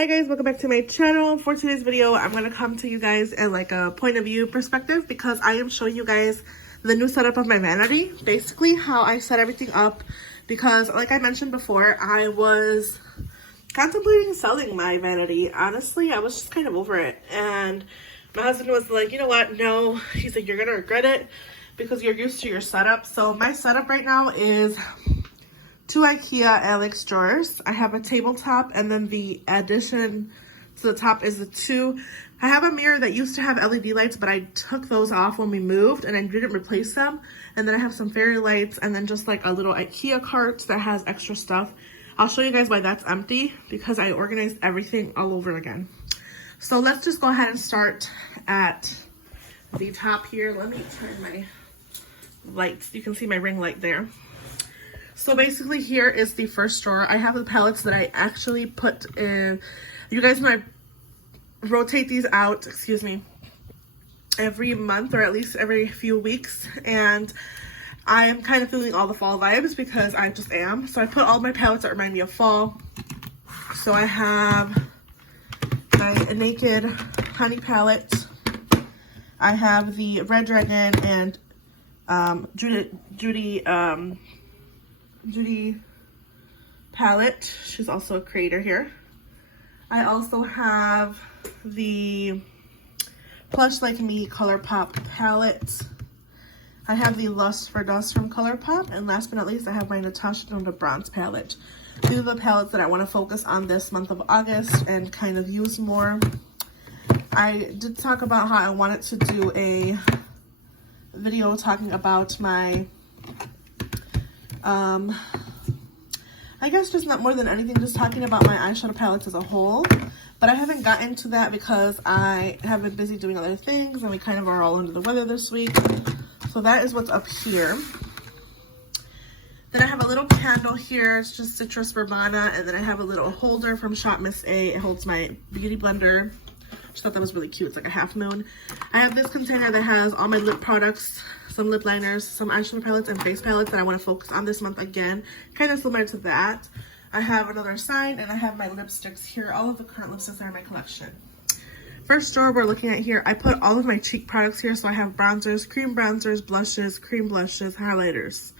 Hi guys, welcome back to my channel. For today's video, I'm going to come to you guys at like a point of view perspective because I am showing you guys the new setup of my vanity. Basically how I set everything up, because like I mentioned before, I was contemplating selling my vanity. Honestly, I was just kind of over it, and my husband was like, you know what, no. He's like, you're going to regret it because you're used to your setup. So my setup right now is 2 ikea Alex drawers. I have a tabletop, and then the addition to the top is the 2. I have a mirror that used to have LED lights, but I took those off when we moved and I didn't replace them. And then I have some fairy lights, and then just like a little ikea cart that has extra stuff. I'll show you guys why that's empty, because I organized everything all over again. So let's just go ahead and start at the top here. Let me turn my lights. You can see my ring light there. So basically here is the first drawer. I have the palettes that I actually put in. You guys might rotate these out, excuse me, every month or at least every few weeks. And I am kind of feeling all the fall vibes because I just am. So I put all my palettes that remind me of fall. So I have my Naked Honey palette. I have the Red Dragon and Judy palette. She's also a creator here. I also have the Plush Like Me ColourPop palette. I have the Lust for Dust from ColourPop, and last but not least, I have my Natasha Denona Bronze palette. These are the palettes that I want to focus on this month of August and kind of use more. I did talk about how I wanted to do a video talking about my I guess just not more than anything, just talking about my eyeshadow palettes as a whole. But I haven't gotten to that because I have been busy doing other things, and we kind of are all under the weather this week. So that is what's up here. Then I have a little candle here. It's just Citrus Verbena. And then I have a little holder from Shop Miss A. It holds my beauty blender. I just thought that was really cute. It's like a half moon. I have this container that has all my lip products, some lip liners, some eyeshadow palettes, and face palettes that I want to focus on this month again. Kind of similar to that. I have another sign, and I have my lipsticks here. All of the current lipsticks that are in my collection. First drawer we're looking at here, I put all of my cheek products here. So I have bronzers, cream bronzers, blushes, cream blushes, highlighters.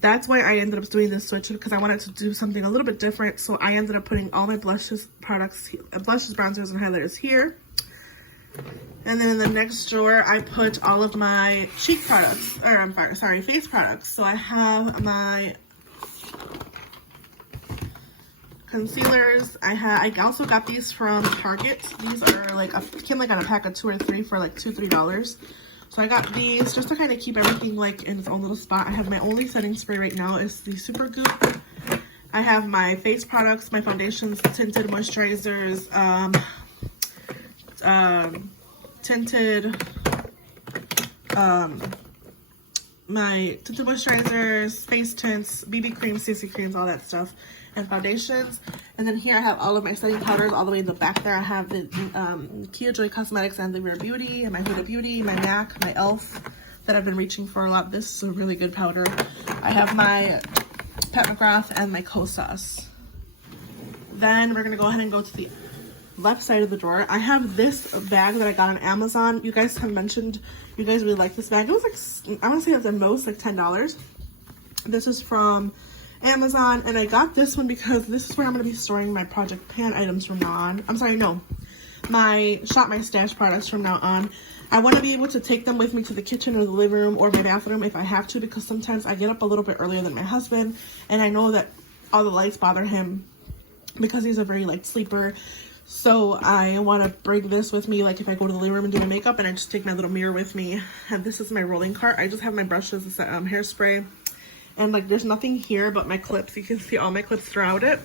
That's why I ended up doing this switch, because I wanted to do something a little bit different. So I ended up putting all my blushes, products, blushes, bronzers, and highlighters here. And then in the next drawer, I put all of my cheek products, or I'm sorry, face products. So I have my concealers. I also got these from Target. These are like, came like on a pack of 2 or 3 for like $2-3. So I got these just to kind of keep everything like in its own little spot. I have my only setting spray right now is the Super Goop. I have my face products, my foundations, tinted moisturizers, my tinted moisturizers, face tints, BB creams, CC creams, all that stuff, and foundations. And then here I have all of my setting powders. All the way in the back there I have the Kia Joy Cosmetics and the Rare Beauty, and my Huda Beauty, my MAC, my e.l.f. that I've been reaching for a lot. This is a really good powder. I have my Pat McGrath and my Kosas. Then we're gonna go ahead and go to the left side of the drawer. I have this bag that I got on Amazon. You guys have mentioned you guys really like this bag. It was like, I want to say at the most like $10. This is from Amazon, and I got this one because this is where I'm going to be storing my Project Pan items from now on. I'm sorry, no, my Shop My Stash products from now on. I want to be able to take them with me to the kitchen or the living room or my bathroom if I have to, because sometimes I get up a little bit earlier than my husband, and I know that all the lights bother him because he's a very light sleeper. So I want to bring this with me, like if I go to the living room and do my makeup, and I just take my little mirror with me. And this is my rolling cart. I just have my brushes, it's hairspray, and like there's nothing here but my clips. You can see all my clips throughout it.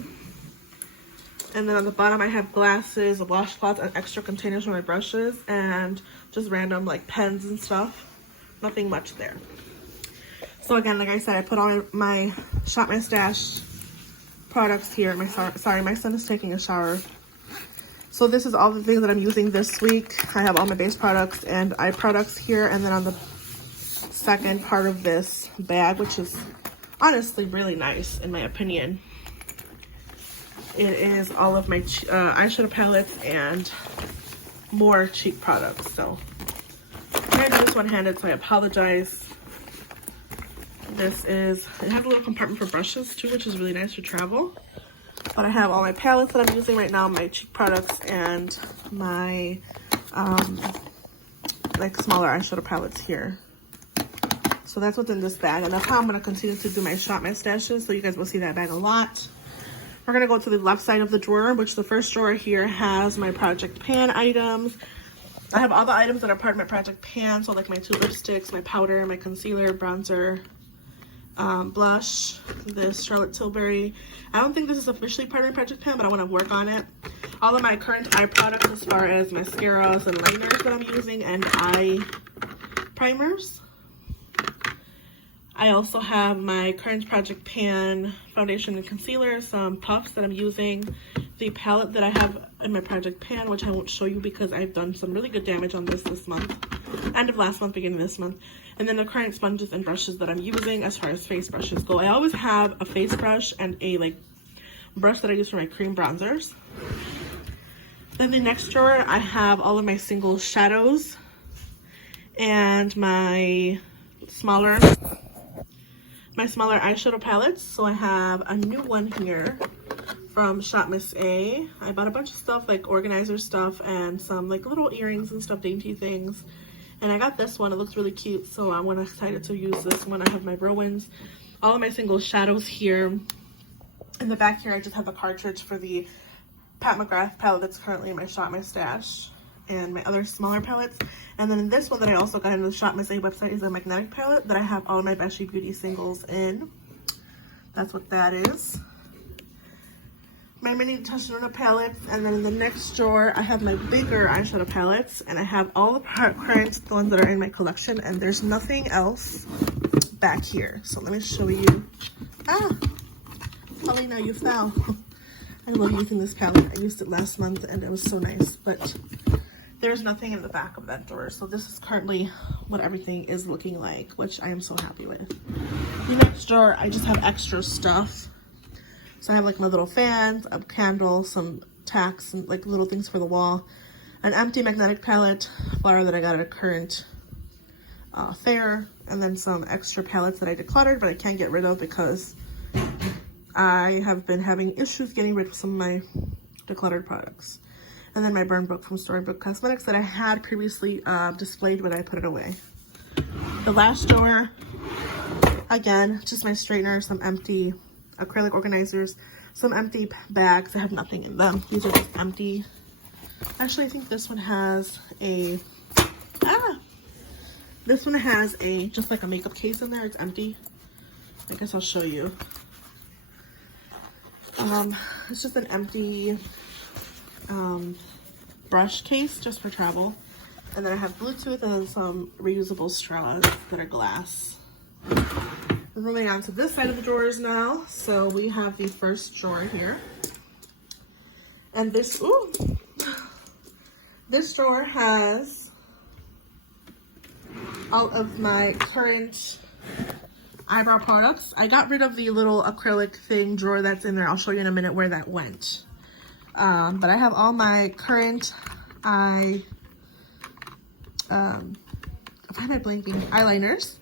And then on the bottom I have glasses, a washcloth, and extra containers for my brushes, and just random like pens and stuff. Nothing much there. So again, like I said, I put on my Shop My Stash products here. Sorry, my son is taking a shower. So this is all the things that I'm using this week. I have all my base products and eye products here. And then on the second part of this bag, which is honestly really nice in my opinion, it is all of my eyeshadow palettes and more cheek products. So I'm gonna do this one-handed, so I apologize. This is, it has a little compartment for brushes too, which is really nice for travel. But I have all my palettes that I'm using right now, my cheek products, and my like smaller eyeshadow palettes here. So that's what's in this bag, and that's how I'm going to continue to do my shop my stashes, so you guys will see that bag a lot. We're going to go to the left side of the drawer, which the first drawer here has my Project Pan items. I have all the items that are part of my Project Pan, so like my 2 lipsticks, my powder, my concealer, bronzer, blush, this Charlotte Tilbury. I don't think this is officially part of my Project Pan, but I want to work on it. All of my current eye products as far as mascaras and liners that I'm using, and eye primers. I also have my current Project Pan foundation and concealer, some puffs that I'm using, the palette that I have in my Project Pan, which I won't show you because I've done some really good damage on this month, end of last month, beginning of this month, and then the current sponges and brushes that I'm using as far as face brushes go. I always have a face brush and a like brush that I use for my cream bronzers. Then the next drawer, I have all of my single shadows and my smaller eyeshadow palettes. So I have a new one here from Shop Miss A. I bought a bunch of stuff like organizer stuff and some like little earrings and stuff, dainty things. And I got this one. It looks really cute, so I'm excited to use this one. I have my Rowans, all of my single shadows here. In the back here, I just have the cartridge for the Pat McGrath palette that's currently in my Shop My Stash, and my other smaller palettes. And then this one that I also got in the Shop Miss A website is a magnetic palette that I have all of my Beshi Beauty singles in. That's what that is. My mini Touch Luna palettes, and then in the next drawer I have my bigger eyeshadow palettes, and I have all the current ones that are in my collection, and there's nothing else back here. So let me show you. Paulina, you fell. I love using this palette. I used it last month and it was so nice, but there's nothing in the back of that drawer. So this is currently what everything is looking like, which I am so happy with. The next drawer, I just have extra stuff. So I have like my little fans, a candle, some tacks, and like little things for the wall, an empty magnetic palette, flower that I got at a current fair, and then some extra palettes that I decluttered, but I can't get rid of because I have been having issues getting rid of some of my decluttered products. And then my burn book from Storybook Cosmetics that I had previously displayed when I put it away. The last drawer, again, just my straightener, some empty acrylic organizers, some empty bags that have nothing in them. These are just empty. Actually, I think this one has a, this one has a, just like a makeup case in there. It's empty. I guess I'll show you. It's just an empty brush case just for travel. And then I have Bluetooth and then some reusable straws that are glass. Moving on to this side of the drawers now. So we have the first drawer here. And this drawer has all of my current eyebrow products. I got rid of the little acrylic thing drawer that's in there. I'll show you in a minute where that went. But I have all my current why am I blanking? Eyeliners,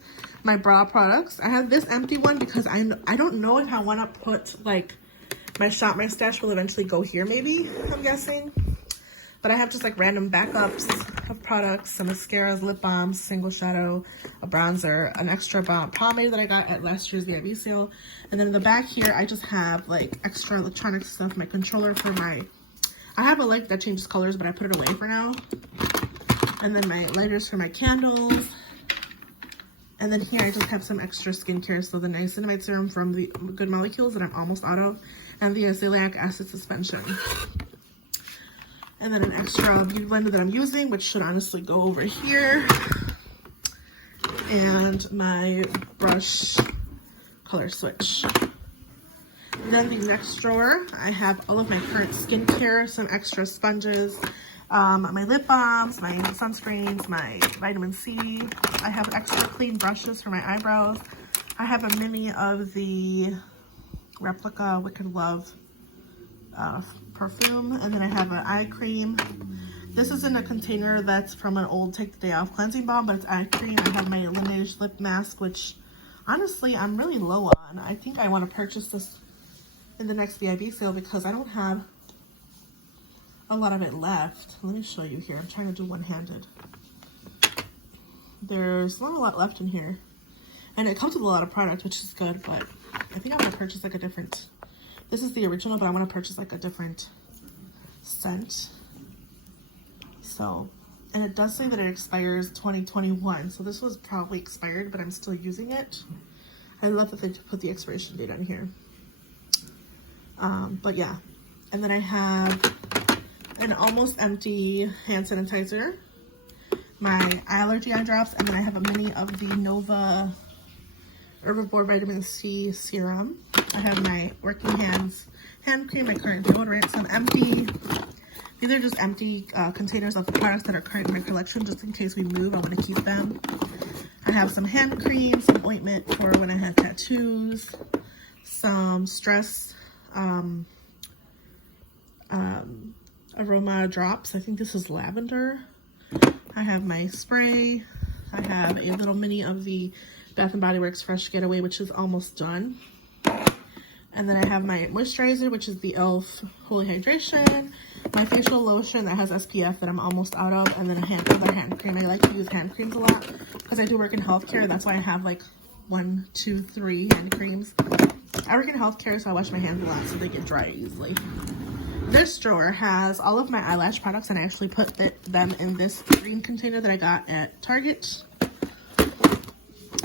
my brow products. I have this empty one because I don't know if I want to put like my Shop My Stash will eventually go here, maybe, I'm guessing. But I have just like random backups of products, some mascaras, lip balms, single shadow, a bronzer, an extra pomade that I got at last year's VIB sale. And then in the back here, I just have like extra electronic stuff, my controller for my, I have a light that changes colors, but I put it away for now. And then my lighters for my candles. And then here I just have some extra skincare. So the niacinamide serum from the Good Molecules that I'm almost out of, and the azelaic acid suspension. And then an extra beauty blender that I'm using, which should honestly go over here. And my brush color switch. Then the next drawer, I have all of my current skincare, some extra sponges, my lip balms, my sunscreens, my vitamin C. I have extra clean brushes for my eyebrows. I have a mini of the replica Wicked Love perfume. And then I have an eye cream. This is in a container that's from an old Take the Day Off cleansing balm, but it's eye cream. I have my Lineage lip mask, which honestly I'm really low on. I think I want to purchase this in the next VIB sale because I don't have a lot of it left. Let me show you here. I'm trying to do one-handed. There's not a lot left in here. And it comes with a lot of product, which is good, but I think I'm going to purchase like a different... This is the original, but I want to purchase like a different scent. So, and it does say that it expires 2021. So this was probably expired, but I'm still using it. I love that they put the expiration date on here. But yeah. And then I have an almost empty hand sanitizer, my allergy eye drops, and then I have a mini of the Nova Herbivore Vitamin C Serum. I have my Working Hands hand cream, my current deodorant, some empty, these are just empty containers of products that are current in my collection, just in case we move, I want to keep them. I have some hand cream, some ointment for when I have tattoos, some stress aroma drops. I think this is lavender. I have my spray. I have a little mini of the Bath & Body Works Fresh Getaway, which is almost done. And then I have my moisturizer, which is the e.l.f. Holy Hydration. My facial lotion that has SPF that I'm almost out of. And then another hand cream. I like to use hand creams a lot because I do work in healthcare. That's why I have like 1, 2, 3 hand creams. I work in healthcare, so I wash my hands a lot so they get dry easily. This drawer has all of my eyelash products, and I actually put them in this green container that I got at Target.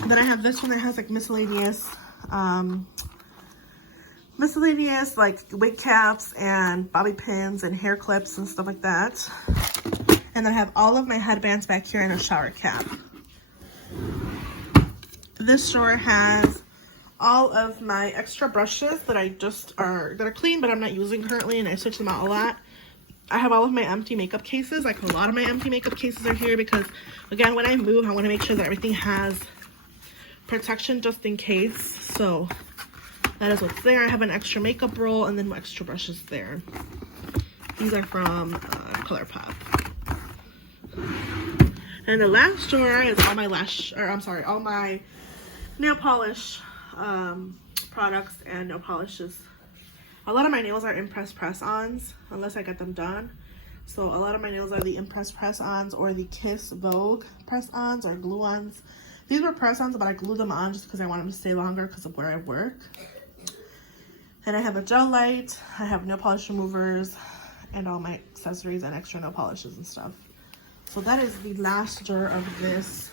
Then I have this one that has like miscellaneous like wig caps and bobby pins and hair clips and stuff like that. And then I have all of my headbands back here in a shower cap. This drawer has all of my extra brushes that are clean but I'm not using currently, and I switch them out a lot. I have all of my empty makeup cases. Like a lot of my empty makeup cases are here because, again, when I move, I want to make sure that everything has protection just in case. So that is what's there. I have an extra makeup roll and then extra brushes there. These are from ColourPop. And the last drawer is all my all my nail polish products and nail polishes. A lot of my nails are Impress press-ons unless I get them done. So a lot of my nails are the Impress press-ons or the Kiss Vogue press-ons or glue-ons. These were press-ons, but I glued them on just because I want them to stay longer because of where I work. And I have a gel light, I have nail polish removers, and all my accessories and extra nail polishes and stuff. So that is the last drawer of this.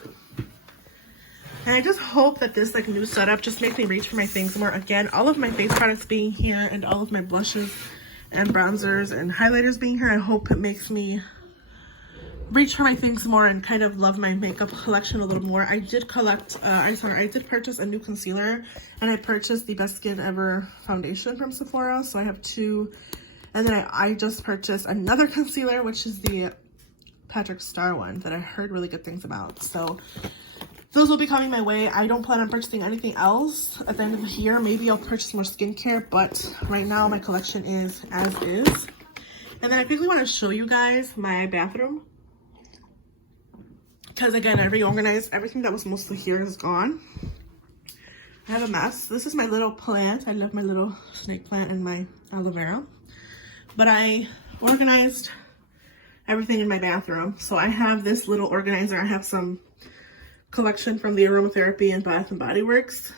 And I just hope that this like new setup just makes me reach for my things more. Again, all of my face products being here and all of my blushes and bronzers and highlighters being here, I hope it makes me reach for my things more and kind of love my makeup collection a little more. I did I did purchase a new concealer, and I purchased the Best Skin Ever foundation from Sephora. So I have 2. And then I just purchased another concealer, which is the Patrick Star one that I heard really good things about. So those will be coming my way. I don't plan on purchasing anything else at the end of the year. Maybe I'll purchase more skincare, but right now my collection is as is. And then I quickly want to show you guys my bathroom. Because again, I reorganized. Everything that was mostly here is gone. I have a mess. This is my little plant. I love my little snake plant and my aloe vera. But I organized everything in my bathroom. So I have this little organizer. I have some collection from the aromatherapy and Bath & Body Works.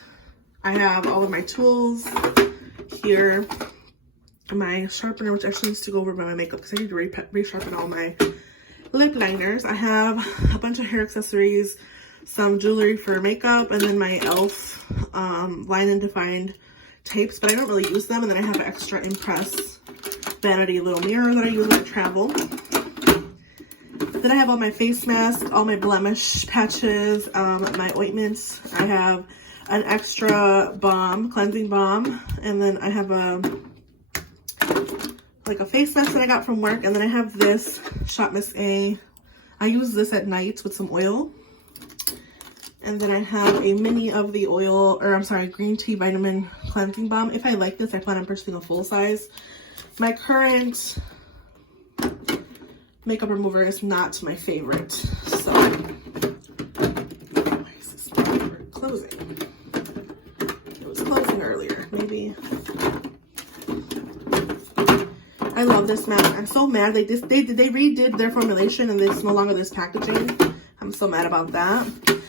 I have all of my tools here. My sharpener, which actually needs to go over by my makeup because I need to resharpen all my lip liners. I have a bunch of hair accessories, some jewelry for makeup, and then my e.l.f. Line and Defined tapes, but I don't really use them. And then I have an extra Impress Vanity little mirror that I use when I travel. Then I have all my face masks, all my blemish patches, my ointments. I have an extra balm, cleansing balm, and then I have a face mask that I got from work, and then I have this Shop Miss A. I use this at night with some oil. And then I have a mini of the green tea vitamin cleansing balm. If I like this, I plan on purchasing a full size. My current makeup remover is not my favorite. So, why is this not closing? It was closing earlier, maybe. I love this mask. I'm so mad they redid their formulation and it's no longer this packaging. I'm so mad about that.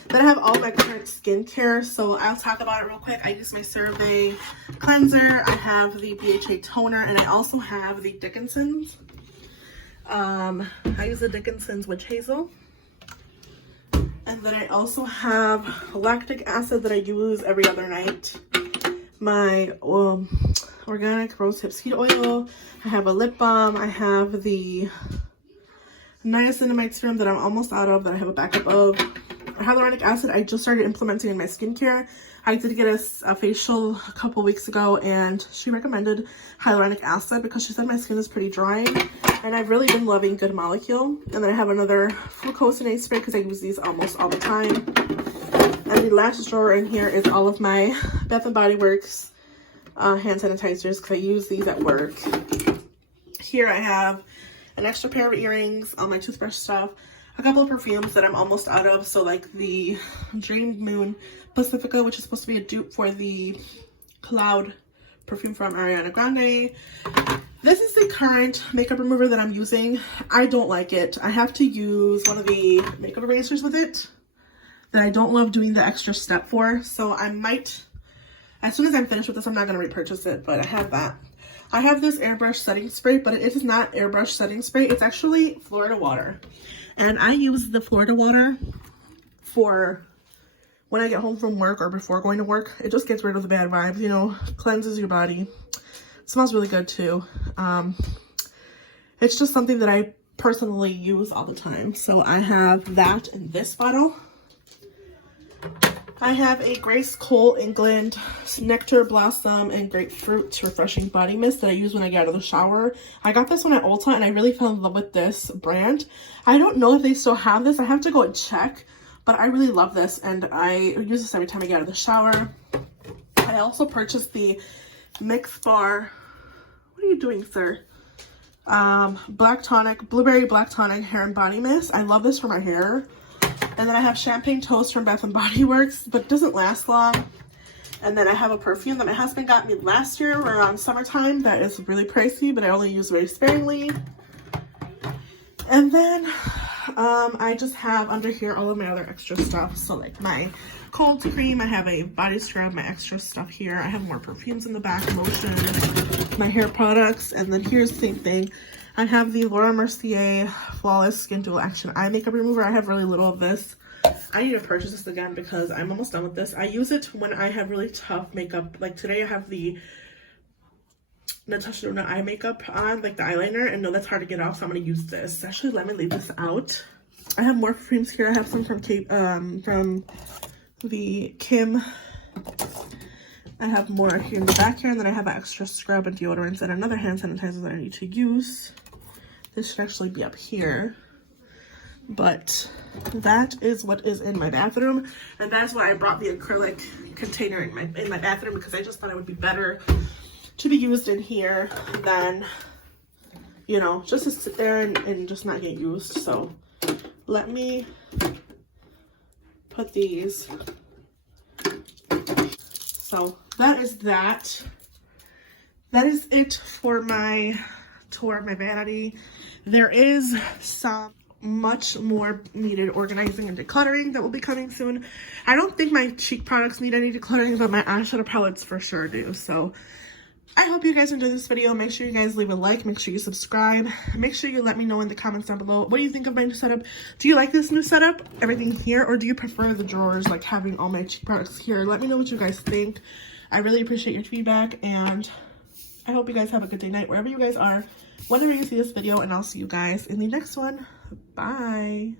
Then I have all my current skincare, so I'll talk about it real quick. I use my CeraVe cleanser. I have the BHA toner, and I also have the Dickinson's. I use the Dickinson's Witch Hazel. And then I also have lactic acid that I use every other night. My organic rosehip seed oil. I have a lip balm. I have the niacinamide serum that I'm almost out of, that I have a backup of. Hyaluronic acid I just started implementing in my skincare. I did get a facial a couple weeks ago, and she recommended hyaluronic acid because she said my skin is pretty dry, and I've really been loving Good Molecule. And then I have another glucosinate spray because I use these almost all the time. And the last drawer in here is all of my Bath & Body Works hand sanitizers because I use these at work. Here I have an extra pair of earrings, all my toothbrush stuff, a couple of perfumes that I'm almost out of. So like the Dream Moon Pacifica, which is supposed to be a dupe for the Cloud perfume from Ariana Grande. This is the current makeup remover that I'm using. I don't like it. I have to use one of the makeup erasers with it that I don't love doing the extra step for. So I might, as soon as I'm finished with this, I'm not going to repurchase it, but I have that. I have this airbrush setting spray, but it is not airbrush setting spray. It's actually Florida water. And I use the Florida water for when I get home from work or before going to work. It just gets rid of the bad vibes, you know, cleanses your body. It smells really good too. It's just something that I personally use all the time. So I have that in this bottle. I have a Grace Cole England Nectar Blossom and Grapefruit Refreshing Body Mist that I use when I get out of the shower. I got this one at Ulta and I really fell in love with this brand. I don't know if they still have this. I have to go and check, but I really love this and I use this every time I get out of the shower. I also purchased the Mix Bar. What are you doing, sir? Black Tonic, Blueberry Black Tonic Hair and Body Mist. I love this for my hair. And then I have Champagne Toast from Bath & Body Works, but it doesn't last long. And then I have a perfume that my husband got me last year around summertime that is really pricey, but I only use very sparingly. And then I just have under here all of my other extra stuff. So like my cold cream, I have a body scrub, my extra stuff here. I have more perfumes in the back, lotion, my hair products. And then here's the same thing. I have the Laura Mercier Flawless Skin Dual Action Eye Makeup Remover. I have really little of this. I need to purchase this again because I'm almost done with this. I use it when I have really tough makeup. Like today I have the Natasha Denona eye makeup on, like the eyeliner, and no, that's hard to get off, so I'm going to use this. Actually, let me leave this out. I have more perfumes here. I have some from the Kim. I have more here in the back here, and then I have an extra scrub and deodorants and another hand sanitizer that I need to use. This should actually be up here, but that is what is in my bathroom, and that's why I brought the acrylic container in my bathroom, because I just thought it would be better to be used in here than, you know, just to sit there and just not get used. So let me put these. So that is that. That is it for my tour of my vanity. There is some much more needed organizing and decluttering that will be coming soon. I don't think my cheek products need any decluttering, but my eyeshadow palettes for sure do. So I hope you guys enjoyed this video. Make sure you guys leave a like. Make sure you subscribe. Make sure you let me know in the comments down below. What do you think of my new setup? Do you like this new setup? Everything here? Or do you prefer the drawers, like having all my cheek products here? Let me know what you guys think. I really appreciate your feedback, and I hope you guys have a good day, night, wherever you guys are, whenever you see this video, and I'll see you guys in the next one. Bye.